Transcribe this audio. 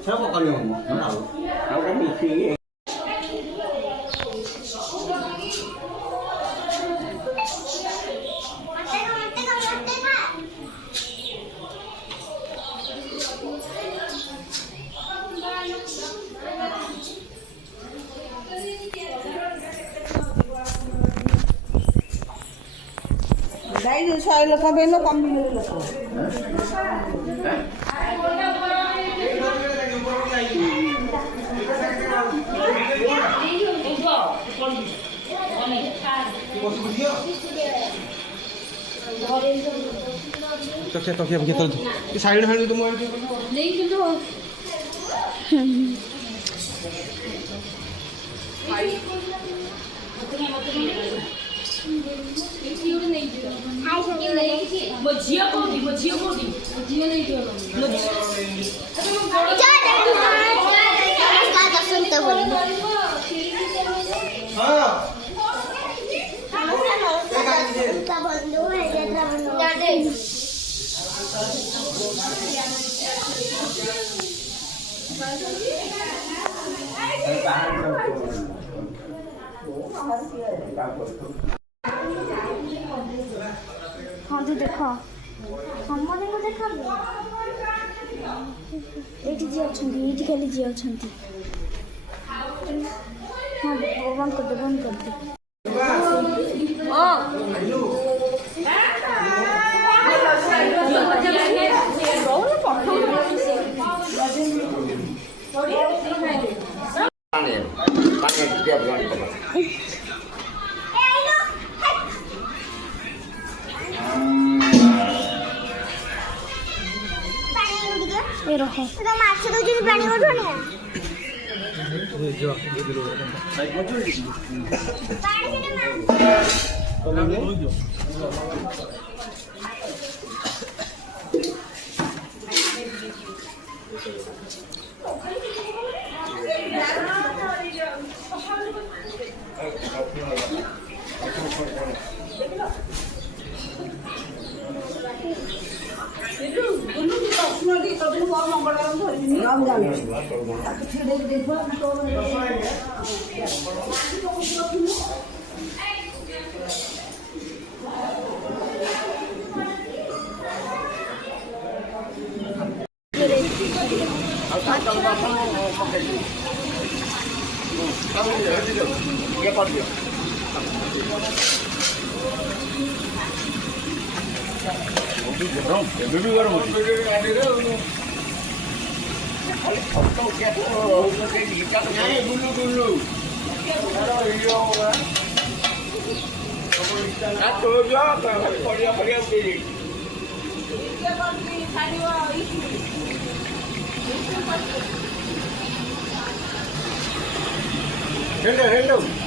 Siapa kami ngomong? Tahu. Tahu kan isi. Dai जो साइल का बेनो कम मिले लोग तो क्या ये साइड है तुम नहीं किंतु 뭐 지역거기 지어 내줘 हाँ तो देखो हमने को देखा एटी जी अछंती एटी खाली जी अछंती हाँ बंद कर दे ये रखो तो माछ तो जी पानी उठोनी है ये जो ये दिलो पानी से Hello.